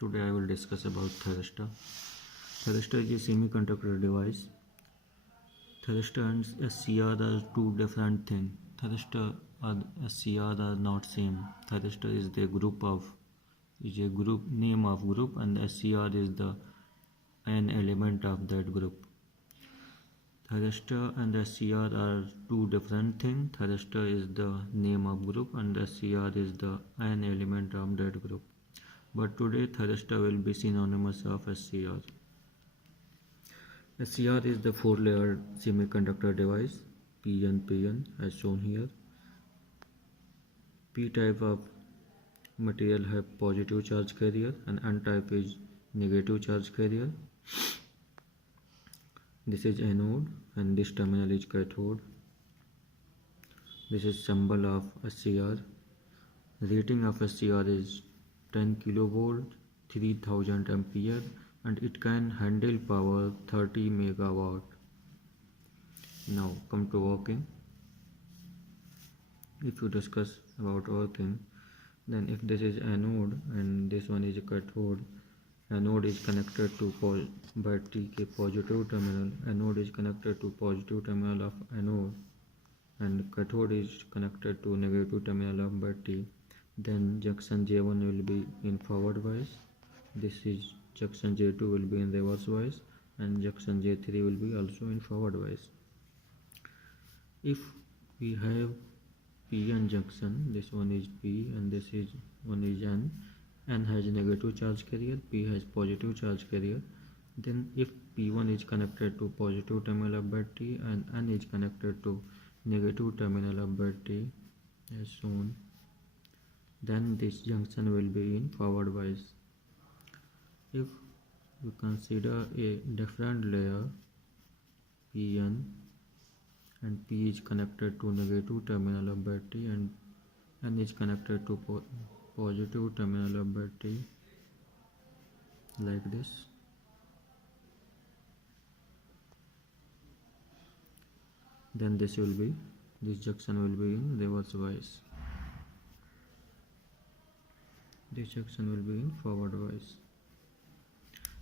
Today I will discuss about thyristor. Thyristor is a semiconductor device. Thyristor and SCR are two different things. Thyristor and SCR are not same. Thyristor is a group name of group, and SCR is the an element of that group. Thyristor and SCR are two different things. Thyristor is the name of group and SCR is the an element of that group. But today thyristor will be synonymous of SCR. SCR is the four-layered semiconductor device, PN as shown here. P type of material have positive charge carrier and N type is negative charge carrier. This is anode and this terminal is cathode. This is symbol of SCR. Rating of SCR is 10 kilovolt, 3000 ampere, and it can handle power 30 megawatt. Now come to working. If you discuss about working, then if this is anode and this one is a cathode, anode is connected to battery के positive terminal, anode is connected to positive terminal of anode and cathode is connected to negative terminal of battery. Then junction J1 will be in forward bias, this is junction J2 will be in reverse bias, and junction J3 will be also in forward bias. If we have PN junction, this one is P and this is one is N. N has negative charge carrier, P has positive charge carrier. Then if P1 is connected to positive terminal of battery and N is connected to negative terminal of battery as shown, then this junction will be in forward bias. If we consider a different layer PN and P is connected to negative terminal of battery and N is connected to positive terminal of battery like this, then this junction will be in reverse bias. This junction will be in forward bias.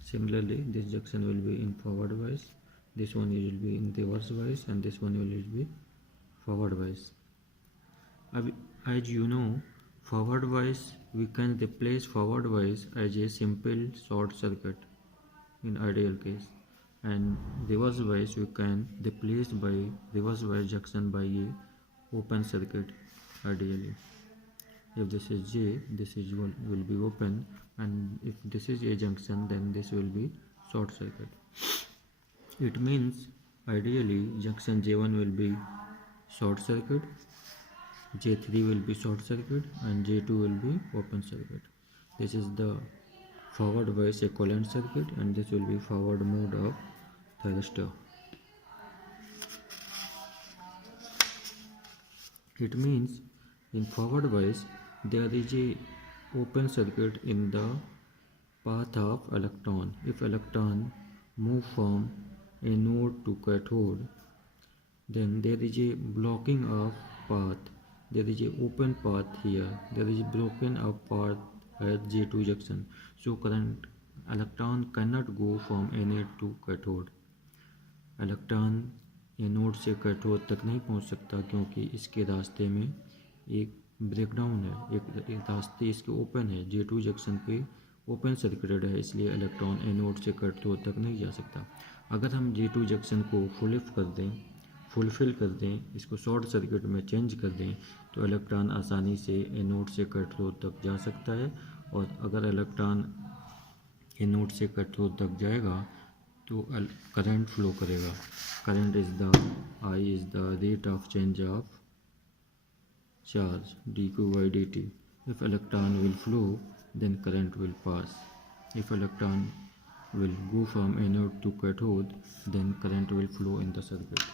Similarly, this junction will be in forward bias, this one will be in reverse bias, and this one will be forward bias. As you know, forward bias, we can replace forward bias as a simple short circuit in ideal case, and reverse bias we can replace by reverse bias junction by a open circuit ideally. If this is J, this is one will be open, and if this is a junction, then this will be short circuit. It means ideally junction J1 will be short circuit, J3 will be short circuit, and J2 will be open circuit. This is the forward bias equivalent circuit, and this will be forward mode of thyristor. It means in forward bias there is a open circuit in the path of electron. If electron move from anode to cathode, then there is a blocking of path. There is a open path here. There is a broken up path at J2 junction. So current electron cannot go from anode to cathode. Electron anode से cathode तक नहीं पहुंच सकता क्योंकि इसके रास्ते में एक ब्रेकडाउन है, एक रास्ते इसके ओपन है, J2 जंक्शन पे ओपन सर्किटेड है, इसलिए इलेक्ट्रॉन एनोड से कैथोड तक नहीं जा सकता. अगर हम J2 जंक्शन को फुलफिल कर दें, इसको शॉर्ट सर्किट में चेंज कर दें, तो इलेक्ट्रॉन आसानी से एनोड से कैथोड तक जा सकता है. और अगर इलेक्ट्रॉन एनोड से कैथोड तक जाएगा तो करंट फ्लो करेगा. Current is the I is the rate of change of charge dQ/dt. If electron will flow, then current will pass. If electron will go from anode to cathode, then current will flow in the circuit.